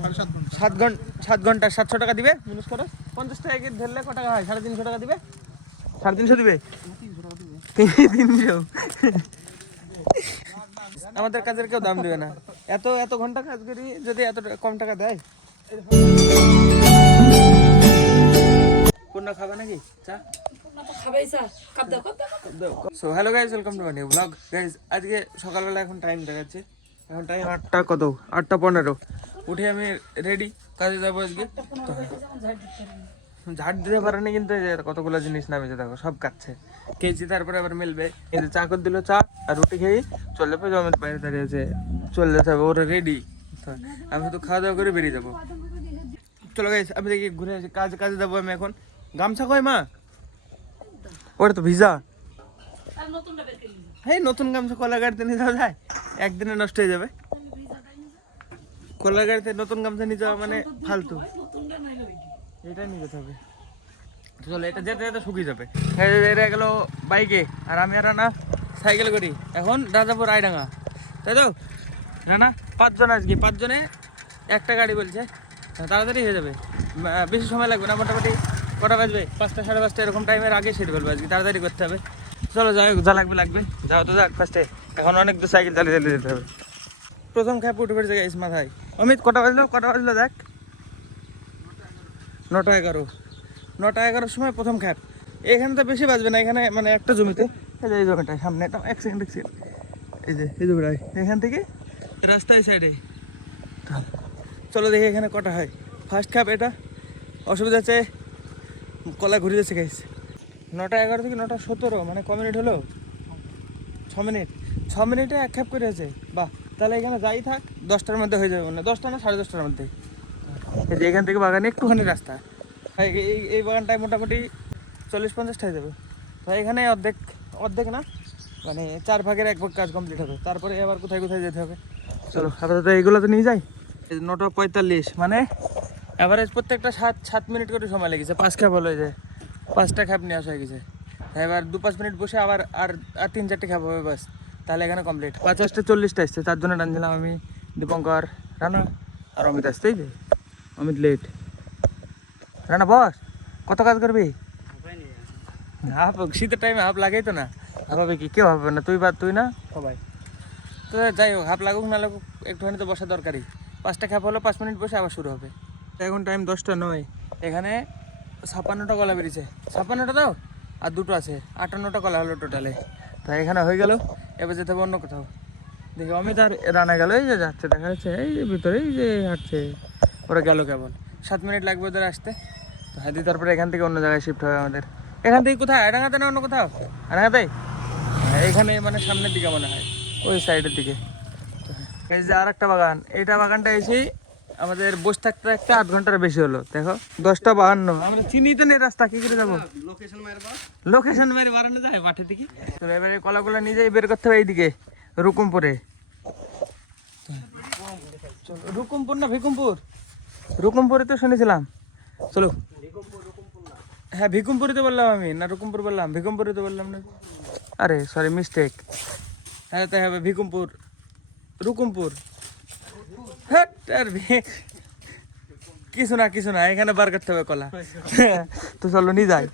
7 ঘন্টা 700 টাকা দিবে মিনিস করো 50 টাকা ধরলে কত টাকা হয় 350 টাকা দিবে 350 দিবে 300 আমাদের কাজের কেউ দাম দিবে না এত এত ঘন্টা কাজ করি যদি এত কম টাকা দেয় কোন খাবে নাকি চা so hello guys welcome to my new blog guys আজকে সকালবেলা এখন টাইম দেখাচ্ছে এখন টাইম 8টা কত 8টা 15 উঠে আমি রেডি কাজে যাবো আজকে ঝাড় দিতে পারেনি কিন্তু কতগুলো জিনিস নামেছে দেখো সব কাটছে খেয়েছি তারপরে আবার মিলবে কিন্তু চা করে দিল চা আর রুটি খেয়ে চলে যাবে জমের বাইরে দাঁড়িয়েছে চলে যেতে হবে ওরা রেডি আমি শুধু খাওয়া দাওয়া করে বেরিয়ে যাবো চলো গাইজ আমি দেখি ঘুরে আসি কাজে যাবো আমি এখন গামছা কয় মা ওটা তো ভিজা হ্যাঁ নতুন গামছা কলা গাড়িতে নিয়ে যাওয়া যায় একদিনে নষ্ট হয়ে যাবে কলা গাড়িতে নতুন গামছা নিয়ে যাওয়া মানে ফালতু এটা নিয়ে যেতে হবে চলো এটা যেতে যেতে শুকিয়ে যাবে এটা গেলো বাইকে আর আমি আর রানা সাইকেল করি এখন রাজাপুর আইডাঙ্গা তাই তো রানা 5 জন আজকে 5 জনে একটা গাড়ি বলছে তাড়াতাড়ি হয়ে যাবে বেশি সময় লাগবে না মোটামুটি কটা বাজবে 5টা 5:30 এরকম টাইমের আগে সেরে ফেলবো আজকে তাড়াতাড়ি করতে হবে চলো যাই যা লাগবে যাও তো যাক ফার্স্টে এখন অনেক দূর সাইকেল চালিয়ে যেতে হবে প্রথম খ্যাপ উঠে পড়েছে গাইস মাথায় অমিত কটা বাজলো দেখ 9টা 11 সময় প্রথম খ্যাপ এখানে তো বেশি বাজবে না এখানে মানে একটা জমিতে এই জমিটায় সামনে এটা এক সেকেন্ড এই জমিটায় এখান থেকে রাস্তায় সাইডে চলো দেখি এখানে কটা হয় ফার্স্ট খ্যাপ এটা অসুবিধা আছে কলা ঘুরে যাচ্ছে গাইস 9টা 11 থেকে 9টা 17 মানে ক মিনিট হলো 6 মিনিটে এক খ্যাপ করে আছে বাহ তাহলে এখানে যাই থাক 10টার মধ্যে হয়ে যাবে মানে 10টা না 10:30টার মধ্যে এখান থেকে বাগানে একটুখানি রাস্তা এই বাগানটায় মোটামুটি 40-50 হয়ে যাবে তো এখানে অর্ধেক না মানে 4 ভাগের 1 ভাগ কাজ কমপ্লিট হবে তারপরে আবার কোথায় যেতে হবে চলো আপাতত এইগুলো তো নিয়ে যাই 9টা 45 মানে অ্যাভারেজ প্রত্যেকটা 7 মিনিট করে সময় লেগেছে 5 খ্যাপ হলো যে 5টা খ্যাপ নিয়ে আসা হয়ে গেছে এবার 2-5 মিনিট বসে আবার আর 3-4টে খ্যাপ হবে বাস তাহলে এখানে কমপ্লিট 50-40টা আসছে 4 জনে টানছিলাম আমি দীপঙ্কর রানা আর অমিত আসতেই যে অমিত লেট রানা বস কত কাজ করবি হাফ শীতের টাইমে হাফ লাগেই তো না হাফ হবে কি কেউ হবে না তুই না সবাই তো যাই হোক হাফ লাগুক না লাগুক একটুখানি তো বসা দরকারই 5টা খ্যাপ হলো 5 মিনিট বসে আবার শুরু হবে এখন টাইম 10টা 9 এখানে 56টা কলা বেরিয়েছে 56টা দাও আর 2টো আছে 58টা কলা হলো টোটালে তাই এখানে হয়ে গেল এবার যেতে হবে অন্য কোথাও দেখি অমিত আর রানা গেল এই যে যাচ্ছে দেখা যাচ্ছে এই যে ভিতরে এই যে হাঁটছে ওরা গেল কেবল 7 মিনিট লাগবে ওদের আসতে তো হাতি তারপরে এখান থেকে অন্য জায়গায় শিফট হবে আমাদের এখান থেকে কোথায় আড়াঙ্গাতে না অন্য কোথাও আড়াঙ্গাতে এখানে মানে সামনের দিকে মনে হয় ওই সাইডের দিকে এই যে আর একটা বাগান এইটা বাগানটা এসেই আমাদের বসে থাকতে 8 ঘন্টার বেশি হলো দেখো 10টা 52 আমরা চিনি তো নেই রাস্তা কি করে যাবো লোকেশন মেরে বাড়ানো যায় মাঠে থেকে তো এবারে কলাগুলো নিয়ে যাই বের করতে হবে এইদিকে রুকুমপুরে চলো রুকুমপুর না রুকুমপুরে তো শুনেছিলাম চলো হ্যাঁ ভিকুমপুরে তো বললাম আমি না রুকুমপুর বললাম ভিকুমপুরে তো বললাম না আরে সরি মিস্টেক হ্যাঁ তাই হবে রুকুমপুর হ্যাঁ আর কিছু না এখানে বার করতে হবে কলা তো চলো নিয়ে যাই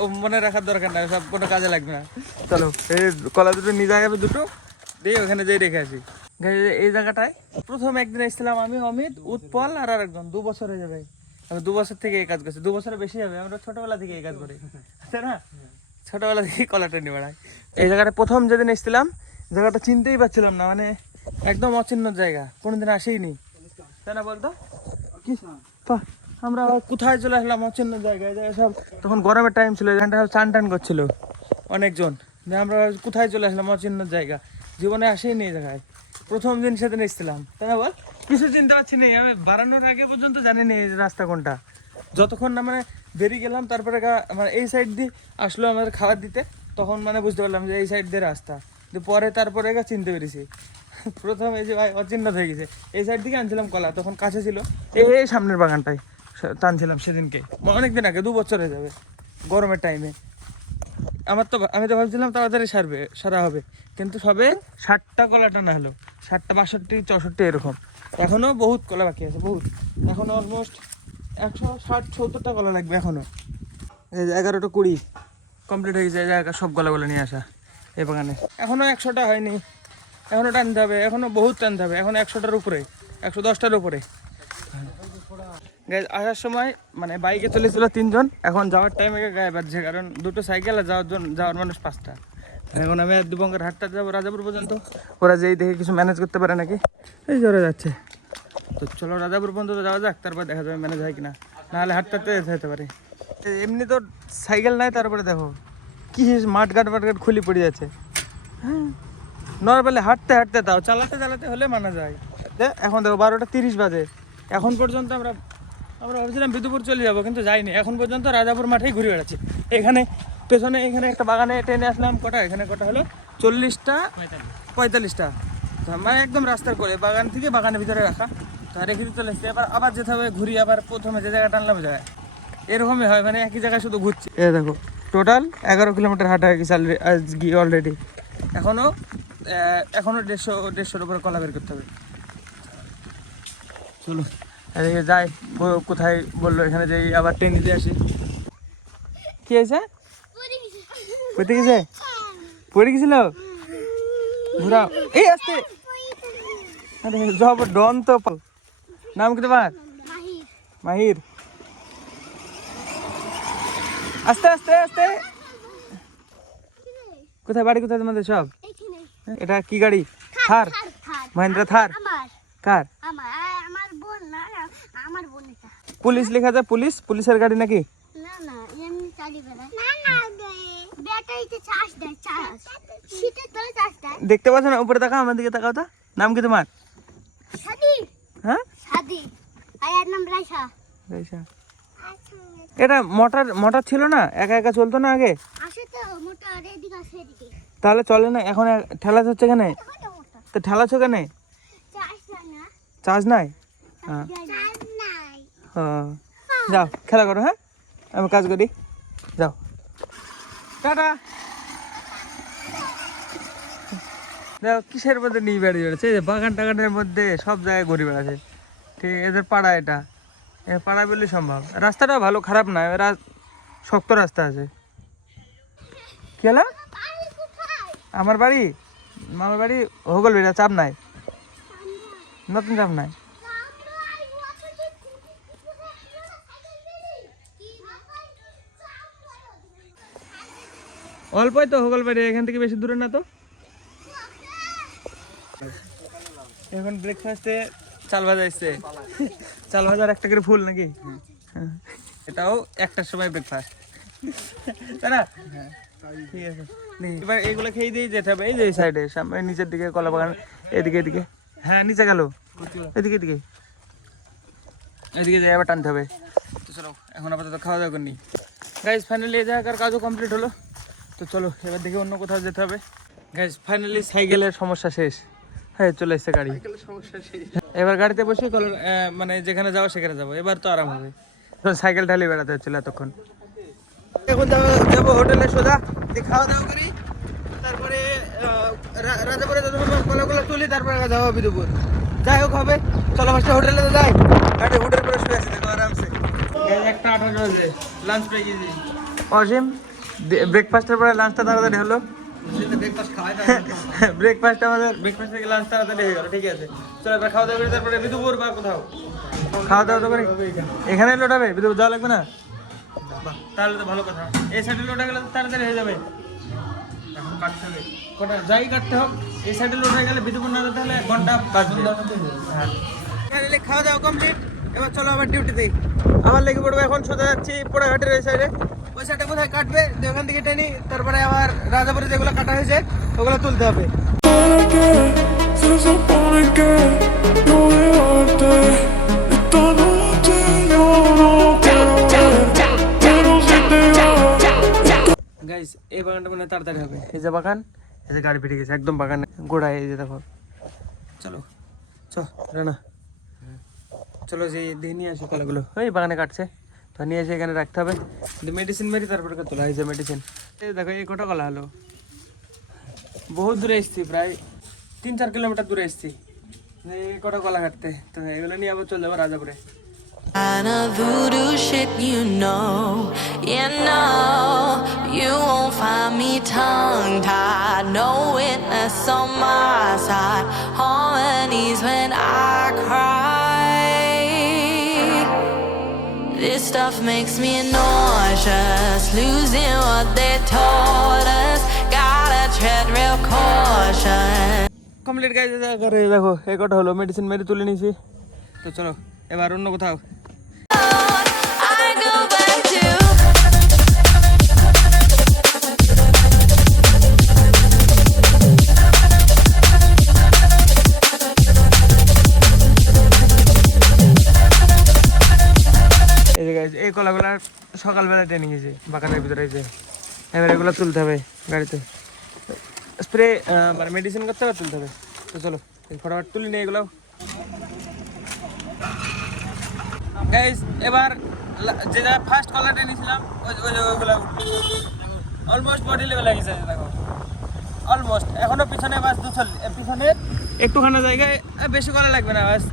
ও মনে রাখার দরকার নাই সব কোনো কাজে লাগবে না চলো এই কলা দুটো নিয়ে যাবে দুটো দিয়ে ওখানে যেয়ে রেখে আসি এই জায়গাটায় প্রথম একদিন এসেছিলাম আমি অমিত উৎপল আর আরেকজন 2 বছর হয়ে যাবে আমি 2 বছর থেকে এই কাজ করছি 2 বছরের বেশি যাবে আমরা ছোটবেলা থেকে এই কাজ করি তাই না ছোটবেলা থেকে কলাটা নিয়ে বেড়াই এই জায়গাটা প্রথম যেদিন এসেছিলাম জায়গাটা চিনতেই পারছিলাম না মানে একদম অচিহ্ন জায়গা কোনোদিন আসেইনি তাই না বলতো আমরা কোথায় চলে আসলাম অচিহ্ন জায়গায় সব তখন গরমের টাইম ছিল এখানটা সব চান করছিল অনেকজন আমরা কোথায় চলে আসলাম অচিহ্ন জায়গা জীবনে আসেইনি এই জায়গায় প্রথম দিন সেদিন এসেছিলাম তাই না বল কিছু চিনতে পারছি না আমি বাড়ানোর আগে পর্যন্ত জানি না এই রাস্তা কোনটা যতক্ষণ না মানে বেরিয়ে গেলাম তারপরে মানে এই সাইড দিয়ে আসলো আমাদের খাবার দিতে তখন মানে বুঝতে পারলাম যে এই সাইড দিয়ে রাস্তা পরে তারপরে চিনতে পেরেছি প্রথম এই যে ভাই অচিহ্ন হয়ে গেছে এই সাইড দিকে আনছিলাম কলা তখন কাছে ছিল এই সামনের বাগানটায় টানছিলাম সেদিনকে অনেকদিন আগে 2 বছর হয়ে যাবে গরমের টাইমে আমি তো ভাবছিলাম তাড়াতাড়ি সারা হবে কিন্তু সবে 60টা কলা টানা হলো 60টা 62 64 এরকম এখনও বহুত কলা বাকি আছে, বহুত। এখনও অলমোস্ট 160-70টা কলা লাগবে এখনও। এই যে 11টা 20 কমপ্লিট হয়ে গেছে, জায়গা সব কলাগুলো নিয়ে আসা এই বাগানে। এখনও 100টা হয়নি, এখনও টানতে হবে, এখনও বহুত টানতে হবে, এখন 100টার উপরে, 110টার উপরে। গাইজ আসার সময় মানে বাইকে চলেছিল 3 জন, এখন যাওয়ার টাইমে গায়ে বাজছে, কারণ দুটো সাইকেল আর যাওয়ার মানুষ 5টা। এখন আমি আর দুবঙ্গের হাটটা যাবো রাজাপুর পর্যন্ত, ওরা যেই দেখে কিছু ম্যানেজ করতে পারে নাকি, এই জোরে যাচ্ছে। তো চলো রাজাপুর পর্যন্ত যাওয়া যাক, তারপর দেখা যাবে ম্যানেজ হয় কিনা, নাহলে হাটটাতে যেতে পারে। এমনি তো সাইকেল নাই, তারপরে দেখো কি মাঠঘাট খুলি পড়ে যাচ্ছে। হ্যাঁ, নর্মালি হাঁটতে হাঁটতে তাও চালাতে চালাতে হলে মানা যায়। এখন দেখো 12টা 30 বাজে, এখন পর্যন্ত আমরা ভাবছিলাম বিদুপুর চলে যাবো, কিন্তু যাইনি। এখন পর্যন্ত রাজাপুর মাঠেই ঘুরে বেড়াচ্ছি। এখানে পেছনে এখানে একটা বাগানে ট্রেনে আসলাম, কটা এখানে কটা হলো 40টা 45টা, মানে একদম রাস্তার করে বাগান থেকে বাগানের ভিতরে রাখা। তো রেখে দিতে চলে এসছি, আবার যেতে হবে ঘুরি, আবার প্রথমে যে জায়গায় টানলাম যায় এরকমই হয়, মানে একই জায়গায় শুধু ঘুরছি। এ দেখো টোটাল 11 কিলোমিটার হাঁটা হয়ে গেছে আজকে অলরেডি। এখনও 150-150-র উপরে কলা বের করতে হবে। চলো এদিকে যাই, কোথায় বললো এখানে যাই, আবার ট্রেন নিতে আসি। কি হয়েছে? পড়তে গেছে? পড়ে গেছিল? ঘুরাও, এই আসতে। আরে জব ডন তো। নাম কি তোমার? মাহির। আস্তে আস্তে আস্তে। কোথায় বাড়ি, কোথায় তোমাদের সব? এটা কি গাড়ি? থার? মহিন্দ্রা থার? কার? পুলিশ লেখা যায়, পুলিশের গাড়ি নাকি? দেখতে পাচ্ছ না? উপরে তাকাও, আমার দিকে তাকাও তো। নাম কি তোমার? হ্যাঁ, এটা মোটর ছিল না, একা একা চলতো না আগে? তাহলে চলে না এখন? ঠেলা হচ্ছে কেন? তো ঠেলাছ কেন? চার্জ নাই? হ্যাঁ, যাও খেলা করো। হ্যাঁ, আমি কাজ করি, যাও টাটা। দেখো কিসের মধ্যে নিয়ে বেড়ে বেড়াচ্ছে, বাগান টাগানের মধ্যে সব জায়গায় ঘুরে বেড়াচ্ছে। ঠিক, এদের পাড়া এটা, পাড়া বললে সম্ভব। রাস্তাটা ভালো, খারাপ না, এরা শক্ত রাস্তা আছে। কি হলো? আমার বাড়ি হোগল বেড়া, চাপ নাই, নতুন চাপ নাই। অল্পই তো হোগল বাড়ি, এখান থেকে বেশি দূরে না তো। এখন ব্রেকফাস্টে চাল ভাজা এসছে, চাল ভাজার একটা করে ফুল নাকি? এটাও একটার সময় ব্রেকফাস্ট, তাই না? ঠিক আছে, এবার এইগুলো খেয়ে দিয়ে যেতে হবে। এই যে এই সাইডে সামনে নিচের দিকে কলা বাগান, এদিকে এদিকে। হ্যাঁ, নিচে গেল, এদিকে এদিকে এদিকে যাই, আবার টানতে হবে। তো চলো এখন আপাতত খাওয়া দাওয়া করিনি। গাইজ ফাইনালি এই জায়গার কাজও কমপ্লিট হলো। তো চলো এবার দেখি অন্য কোথাও যেতে হবে। গাইজ ফাইনালি সাইকেলের সমস্যা শেষ। হ্যাঁ, চলে এসছে গাড়ি, এবার গাড়িতে বসে মানে যেখানে যাবো সেখানে যাবো, এবার তো আরাম হবে। সাইকেল ঢালিয়ে বেড়াতে হচ্ছিল এতক্ষণ। এখন যাবো হোটেলে সোজা, খাওয়া দাওয়া করি, তারপরে রাজাপুরে কলাগুলো তুলি, তারপরে যাবো বিদুপুর। যাই হোক হবে, চলো ফার্স্টে হোটেলে তো যাই। হোটেল করে শুয়ে আছে দেখো আরামসে। 1:18 বাজে, লাঞ্চ পেয়ে গেছি। অসীম ব্রেকফাস্টের পরে লাঞ্চটা তাড়াতাড়ি হলো। ব্রেকফাস্ট থেকে লাঞ্চ তাড়াতাড়ি হয়ে গেল। ঠিক আছে, চলো এবার খাওয়া দাওয়া করি, তারপরে বিদুপুর বা কোথাও খাওয়া দাওয়া তো করি। এখানে লোটাবে, বিদুপুর যাওয়া লাগবে না? তাহলে তো ভালো কথা, এই সাইডে লোটা গেলে তাড়াতাড়ি হয়ে যাবে। এখন কাটতে হবে, কটা যাই কাটতে হোক, এই সাইডে লোটা গেলে বিদুপুর না যেতে হলে 1 ঘন্টা বাজবে। হ্যাঁ, খাওয়া দাওয়া কমপ্লিট, এবার চলো আবার ডিউটিতে। আবার লেগে পড়বো, এখন সোজা যাচ্ছি পোড়াঘাটের ওই সাইডে। ওই সাইডে কোথায় কাটবে, ওখান থেকে টেনি, তারপরে আবার রাজাপুরে যেগুলো কাটা হয়েছে ওগুলো তুলতে হবে। গাইস এই বাগানটা মানে তাড়াতাড়ি হবে। এই যে বাগান, এই যে গাড়ি ফিরে গেছে একদম বাগানে গোড়ায়, এই যে দেখো। চলো রানা, চলো যে দিয়ে নিয়ে আসি কলাগুলো, ওই বাগানে কাটছে তো, নিয়ে এসে এখানে রাখতে হবে। মেডিসিন মেরি তারপরে তোলা, এই যে মেডিসিন। এই দেখো এই কটা কলা হলো, বহুত দূরে এসছি, প্রায় 3-4 কিলোমিটার দূরে এসছি। এই কটা কলা কাটতে, তো এগুলো নিয়ে আবার চলে যাবো রাজাপুরে। Kind of voodoo shit, you won't find me tongue-tied, no witness on my side, on my knees when I cry. This stuff makes me nauseous, losing what they told us, gotta tread real caution. Complete guys করে দেখো এই কটা হলো, medicine মেরে তুলে নিয়েছি। তো চলো এবার অন্য কোথাও। I go back to এই যে গাইজ এই কলাগুলা সকালবেলা ট্রেনিং গেছে বাগানের ভিতরে, এই যে এবার এগুলো তুলতে হবে গাড়িতে, স্প্রে মানে মেডিসিন করতে হবে, তুলতে হবে। তো চলো ফটাফট তুলি নিয়ে এগুলো গাইজ। এবার যে জায়গায় ফার্স্ট কলারটা নিয়েছিলাম ওইগুলো অলমোস্ট বডি লেভেল গেছে দেখো, অলমোস্ট। এখনো পিছনে বাস পিছনে একটুখানি জায়গায় বেশি কলা লাগবে না বাস,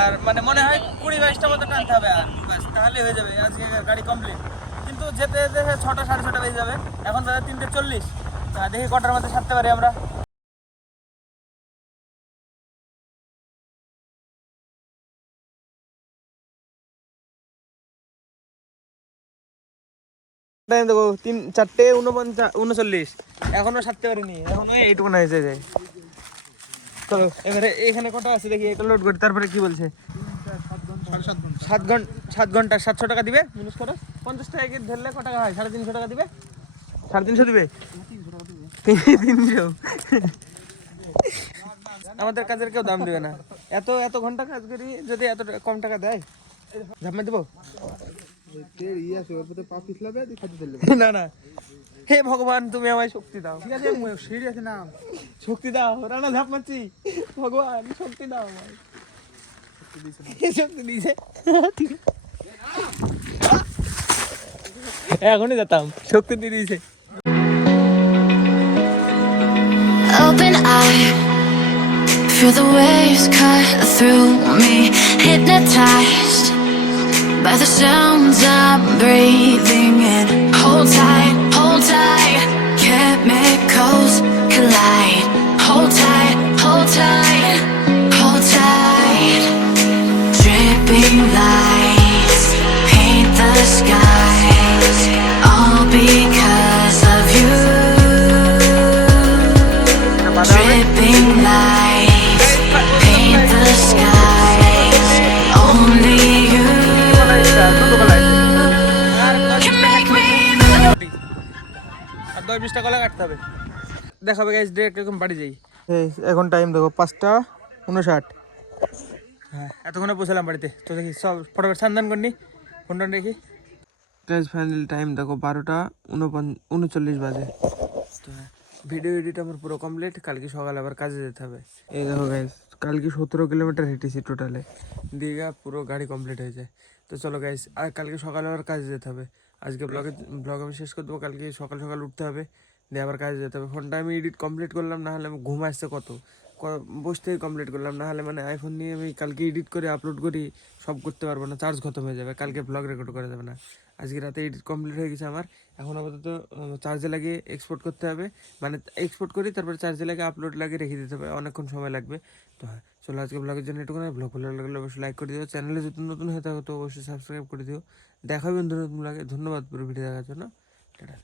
আর মানে মনে হয় 20-22টা মতো টানতে হবে, আর বাস তাহলে হয়ে যাবে আজকে গাড়ি কমপ্লিট। কিন্তু যেতে যেতে 6টা 6:30 বেজে যাবে, এখন তাদের 3:40। দেখি কটার মধ্যে ছাড়তে পারি আমরা। টাইম দেখো 4:39, এখনো ছাড়তে পারিনি, এখনো এইটুকু না এসে যায়। চলো এবারে এখানে কটা আছে দেখি, এটা লোড করি, তারপরে কি বলছে 7 ঘন্টা 700 টাকা দিবে মিনিস করো, 50 টাকা ধরলে ক টাকা হয়, 350 টাকা দিবে, 350 দিবে, 300। আমাদের কাজের কেউ দাম দিবে না, এত ঘন্টা কাজ করি, যদি এত কম টাকা দেয় ঝাপমে দেবো না না। হে ভগবান তুমি আমায় শক্তি দাও, ঠিক আছে সিঁড়ি আছে না, শক্তি দাও, রানা ঝাপ মারছি, ভগবান শক্তি দাও আমায়, শক্তি দিয়েছে। এখনই যেতাম, শক্তি দিয়ে দিয়েছে। open eye, feel the waves cut through me, hypnotized by the sounds I'm breathing in. Hold tight, chemicals collide. Hold tight, hold tight, hold tight. Dripping lights paint the skies, all because of you. Dripping lights paint the skies, only you can make me আর 10-20 টাকা কাটতে হবে, দেখাবে guys direct এরকম বাড়ি যাই। এখন time দেখো 5:59। হ্যাঁ এতক্ষণে পৌঁছালাম বাড়িতে। তো দেখি সব ফটোফট সান্ধান করিনি, ফোনটা দেখি। গাইজ ফাইনাল টাইম দেখো 12:39 বাজে। তো হ্যাঁ ভিডিও এডিট আমার পুরো কমপ্লিট, কালকে সকালে আবার কাজে যেতে হবে। এই দেখো গাইজ কালকে 17 কিলোমিটার হেঁটেছি টোটালে, দীঘা পুরো গাড়ি কমপ্লিট হয়েছে। তো চলো গাইজ আর কালকে সকালে আবার কাজে যেতে হবে। আজকে ব্লগ আমি শেষ করে দেবো, কালকে সকাল সকাল উঠতে হবে, দিয়ে আবার কাজে যেতে হবে। ফোনটা আমি এডিট কমপ্লিট করলাম, না হলে আমি ঘুম আসছে বসতেই কমপ্লিট করলাম, না হলে মানে আইফোন নিয়ে আমি কালকে এডিট করে আপলোড করি সব করতে পারবো না, চার্জ খতম হয়ে যাবে, কালকে ব্লগ রেকর্ড করা যাবে না। আজকে রাতে এডিট কমপ্লিট হয়ে গেছে আমার, এখন আপাতত চার্জে লাগিয়ে এক্সপোর্ট করতে হবে, মানে এক্সপোর্ট করি তারপরে চার্জে লাগিয়ে আপলোড লাগিয়ে রেখে দিতে হবে, অনেকক্ষণ সময় লাগবে। তো হ্যাঁ চলো আজকে ব্লগের জন্য এটুকু, ব্লগ ভালো লাগলে অবশ্যই লাইক করে দিও, চ্যানেলে যদি নতুন হয়ে থাকো তো অবশ্যই সাবস্ক্রাইব করে দিও। দেখা হবে নতুন ব্লগে, ধন্যবাদ পুরো ভিডিও দেখার জন্য, টাটা।